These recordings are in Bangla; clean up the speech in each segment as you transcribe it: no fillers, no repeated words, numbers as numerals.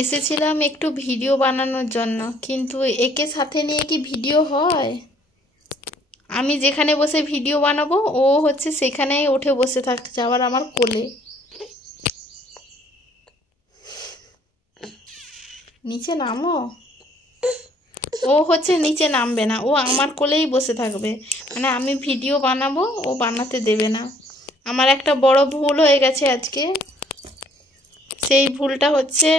এসেছিলাম একটু ভিডিও বানানোর জন্য, কিন্তু একে সাথে নিয়ে কি ভিডিও হয়? আমি যেখানে বসে ভিডিও বানাবো ও হচ্ছে সেখানেই উঠে বসে থাকছে আবার আমার কোলে। নিচে নামো। ও হচ্ছে নিচে নামবে না, ও আমার কোলেই বসে থাকবে। মানে আমি ভিডিও বানাবো, ও বানাতে দেবে না। আমার একটা বড় ভুল হয়ে গেছে আজকে। সেই ভুলটা হচ্ছে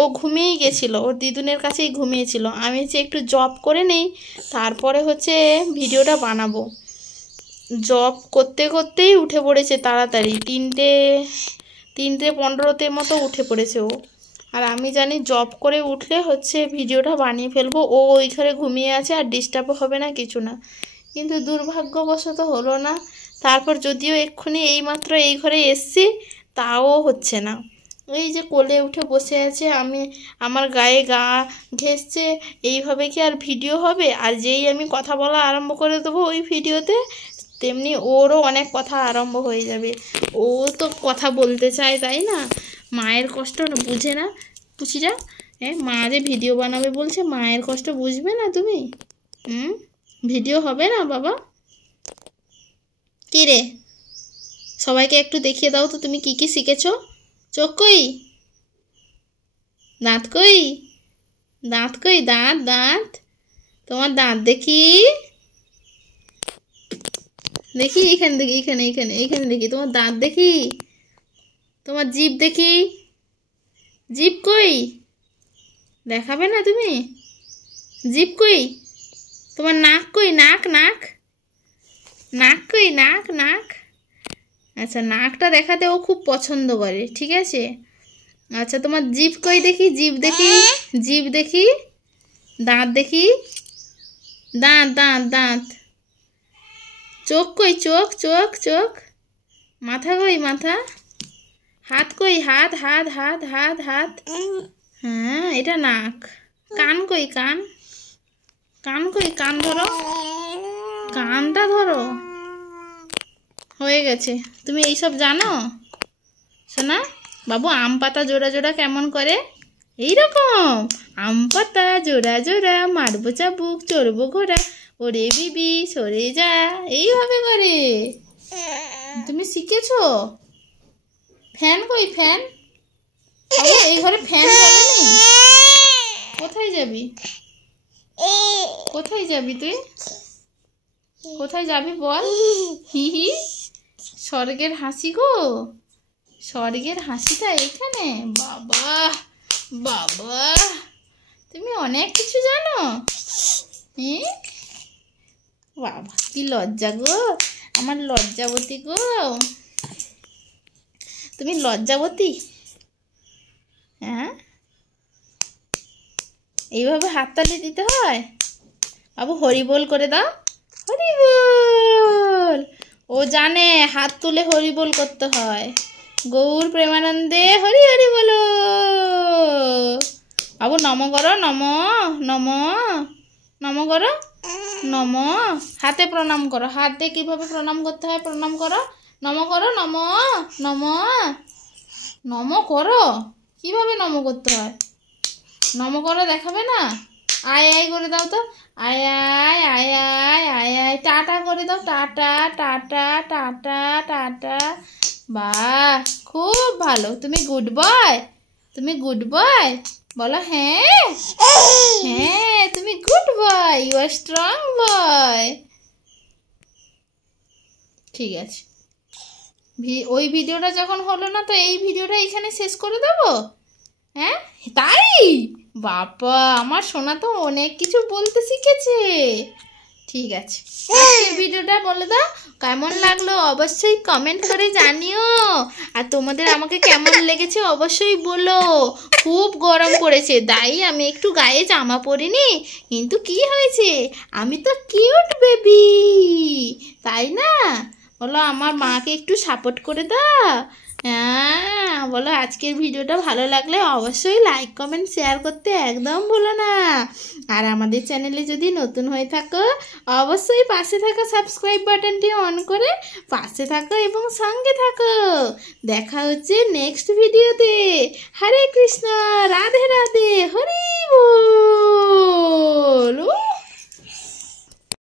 ও ঘুমিয়েই গেছিলো, ওর দিদুনের কাছেই ঘুমিয়েছিল। আমি হচ্ছে একটু জব করে নেই, তারপরে হচ্ছে ভিডিওটা বানাবো। জব করতে করতেই উঠে পড়েছে তাড়াতাড়ি, 3:15 মতো উঠে পড়েছে ও। আর আমি জানি জব করে উঠলে হচ্ছে ভিডিওটা বানিয়ে ফেলবো, ও ওই ঘরে ঘুমিয়ে আছে আর ডিস্টার্বও হবে না, কিছু না। কিন্তু দুর্ভাগ্যবশত হলো না। তারপর যদিও এক্ষুনি এইমাত্র এই ঘরে এসছি, তাও হচ্ছে না। এই যে কোলে উঠে বসে আছে, আমার গায়ে গা ঘেঁষছে। এইভাবে কি আর ভিডিও হবে? আর যেই আমি কথা বলা আরম্ভ করে দেবো ওই ভিডিওতে, তেমনি ওরও অনেক কথা আরম্ভ হয়ে যাবে। ও তো কথা বলতে চায়, তাই না? মায়ের কষ্ট বুঝে না পুচিরা। মা যে ভিডিও বানাবে বলছে, মায়ের কষ্ট বুঝবে না তুমি? ভিডিও হবে না বাবা? কি রে, সবাইকে একটু দেখিয়ে দাও তো তুমি কি কি শিখেছো। চোখ কই? দাঁত কই? দাঁত কই? দাঁত দাঁত তোমার দাঁত দেখি দেখি। এইখানে দেখি, এইখানে এইখানে এইখানে দেখি তোমার দাঁত দেখি। তোমার জিভ দেখি। জিভ কই? দেখাবে না তুমি? জিভ কই? তোমার নাক কই? নাক নাক নাক কই? নাক নাক আচ্ছা, নাকটা দেখাতে ও খুব পছন্দ করে, ঠিক আছে। আচ্ছা, তোমার জিভ কই দেখি? জিভ দেখি, জিভ দেখি। দাঁত দেখি। দাঁত দাঁত দাঁত। চোখ কই? চোখ চোখ চোখ। মাথা কই? মাথা। হাত কই? হাত হাত হাত হাত হাত। হ্যাঁ, এটা নাক। কান কই? কান। কান কই? কান ধরো, কানটা ধরো। হয়ে গেছে। তুমি এইসব জানো শোনা? বাবু, আম পাতা জোড়া জোড়া কেমন করে? এইরকম। আম পাতা জোড়া জোড়া, মারবো চাবুক, চড়বো ঘোড়া, ওরে বিবি সরে যা, এইভাবে করে। তুমি শিখেছো? ফ্যান কই? ফ্যান। এই ঘরে ফ্যান চলে নি? কোথায় যাবি? কোথায় যাবি তুই? কোথায় যাবি বল? হি হি, স্বর্গের হাসি গো, স্বর্গের হাসিটা এখানে। বাবা বাবা, তুমি অনেক কিছু জানো। বাবা, কি লজ্জা গো, আমার লজ্জাবতী গো। তুমি লজ্জাবতী? হ্যাঁ, এইভাবে হাততালি দিতে হয়। বাবু, হরি বল করে দাও। হরি বল। ও জানে হাত তুলে হরি বল করতে হয়। গৌর প্রেমানন্দে হরি হরি বলো। বাবু, নম করো। নম নম নম করো। নম। হাতে প্রণাম করো। হাত দিয়ে কিভাবে প্রণাম করতে হয় প্রণাম করো। নম করো। নম নম নম করো। কিভাবে নম করতে হয় নম করো, দেখাবে না? আয় আয় করে দাও তো। আয় আয় আয় আয় আয় আয়। টাটা করে দাও। Tata tata tata tata. বাহ, খুব ভালো। তুমি গুড বয়। তুমি গুড বয় বলো। হ্যাঁ হ্যাঁ, তুমি good boy, you are strong boy. ঠিক আছে, ওই ভিডিওটা যখন হলো না, তো এই ভিডিওটা এখানে শেষ করে দেবো। হ্যাঁ তাই? বাবা, আমার সোনা তো অনেক কিছু বলতে শিখেছে। ঠিক আছে, আজকের ভিডিওটা বলে দাও কেমন লাগলো, অবশ্যই কমেন্ট করে জানিও। আর তোমাদের আমাকে কেমন লেগেছে অবশ্যই বলো। খুব গরম পড়েছে, তাই আমি একটু গায়ে জামা পরিনি, কিন্তু কি হয়েছে, আমি তো কিউট বেবি, তাই না? বলো, আমার মাকে একটু সাপোর্ট করে দাও। বলো আজকের ভিডিওটা ভালো লাগলে অবশ্যই লাইক কমেন্ট শেয়ার করতে একদম ভুলো না। আর আমাদের চ্যানেলে যদি নতুন হয়ে থাকো অবশ্যই পাশে থাকা সাবস্ক্রাইব বাটনটি অন করে পাশে থাকো এবং সঙ্গে থাকো। দেখা হচ্ছে নেক্সট ভিডিওতে। হরে কৃষ্ণ, রাধে রাধে, হরি।